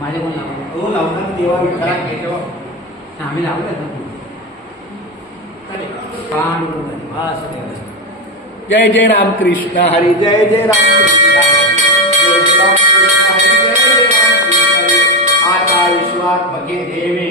माझ्या कोण लावलं तो लावणार देवा विठ्ठला घेतो आम्ही लावलं जय जय रामकृष्ण हरी जय जय रामकृष्ण आता विश्वात्मके देवे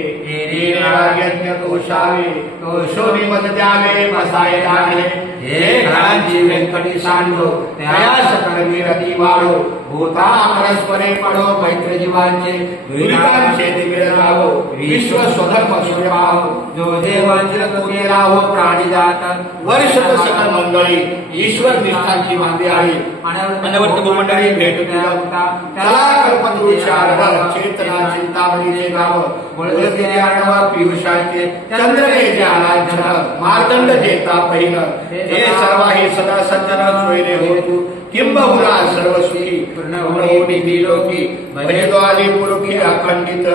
यज्ञ कोशावे कोशोनी मत द्यावे बसाय लागले हे घरांची व्यंकटी सांडो त्या सकल वीरती वाढो होता परस्परे पडो मैत्र जीवांचे दुरितांचे दिव्य राहो विश्व स्वधर्म सूर्यभाव जो देवांचे तो गेला हो प्राणी जात वर्ष सकल मंडळी ईश्वर निष्ठांची मांदी आहे अनवर्त भूमंडळी भेट दिला त्याला कल्पतरुचार चेतना चिंतामणीचे गाव बोलते आडवा पियुषाचे चंद्रने जे आराधन मार्दंड जेता पहिलं हे सर्व हे सदा सज्जन सोयरे होतु किंबहुना सर्व सुखी पूर्णोनिधी लोकी भजद्वारी पुरुखी अखंडित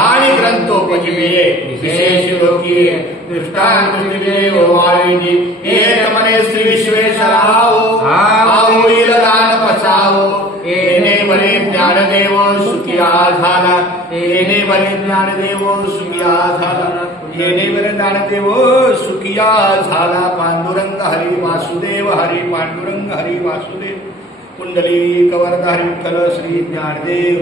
आणि ग्रंथोपजीवे विशेष लोकी दृष्टांतृष्टिवे ओवाळिनी एक मने श्री विश्वेश्वराओ होईल दान पचाओ येणे बरे ज्ञानदेव सुखिया झाला येणे बरे ज्ञानदेव सुखिया झाला येणे बरे ज्ञानदेव सुखिया झाला पांडुरंग हरी वासुदेव हरी पांडुरंग हरी वासुदेव कुंडली कवरधारी विठ्ठल श्री ज्ञानदेव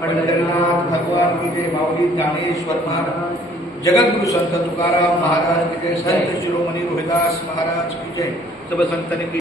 पंढरीनाथ भगवान की जय माऊली ज्ञानेश्वर महाराज जगद्गुरु संत तुकाराम महाराज की जय संत शिरोमणी रोहिदास महाराज की जय सब संतन की